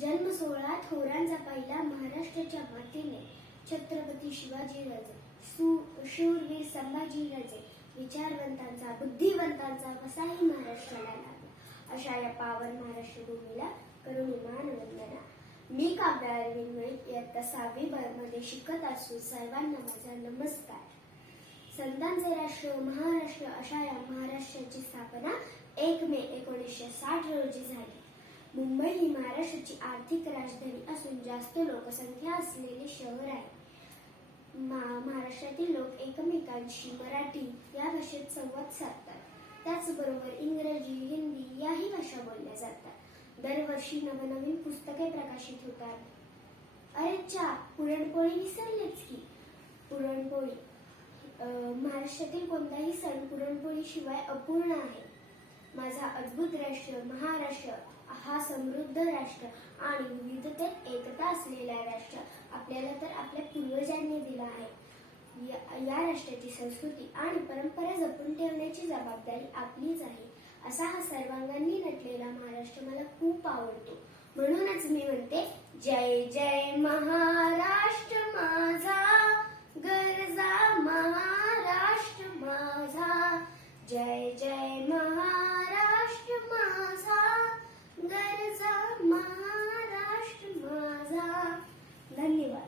जन्म सोहळा थोरांचा पहिला महाराष्ट्राच्या मातीने छत्रपती शिवाजीराजे सु- शूरवीर संभाजीराजे विचारवंतांचा बुद्धिवंतांचा वसाही महाराष्ट्राला लागला. अशा या पावन महाराष्ट्र भूमीला करुणिमान वंदना. मी काव्य अरविंद मुळे इयत्ता सहावी मध्ये शिकत असून सर्वांना माझा नमस्कार. संतांचे राष्ट्र महाराष्ट्र अशा या महाराष्ट्राची स्थापना एक मे एकोणीसशे साठ रोजी झाली. मुंबई ही महाराष्ट्राची आर्थिक राजधानी असून जास्त लोकसंख्या असलेले शहर आहे. मा- महाराष्ट्रातील लोक एकमेकांशी मराठी या भाषेत संवाद साधतात. त्याचबरोबर इंग्रजी हिंदी याही भाषा बोलल्या जातात. दरवर्षी नवनवीन पुस्तके प्रकाशित होतात. अरे चा पुरणपोळी विसरलेच की? पुरणपोळी महाराष्ट्रातील कोणताही सण पुरणपोळीशिवाय अपूर्ण आहे. माझा अद्भुत राष्ट्र महाराष्ट्र हा समृद्ध राष्ट्र आणि विविधतेत एकता असलेला राष्ट्र आपल्याला तर आपल्या पूर्वजांनी दिला आहे. या- या राष्ट्राची संस्कृती आणि परंपरा जपून ठेवण्याची जबाबदारी आपलीच आहे असा हा सर्वांगांनी नटलेला महाराष्ट्र मला खूप आवडतो. म्हणूनच मी म्हणते जय जय महाराष्ट्र माझा गरजा महाराष्ट्र माझा. जय जय 哪里玩？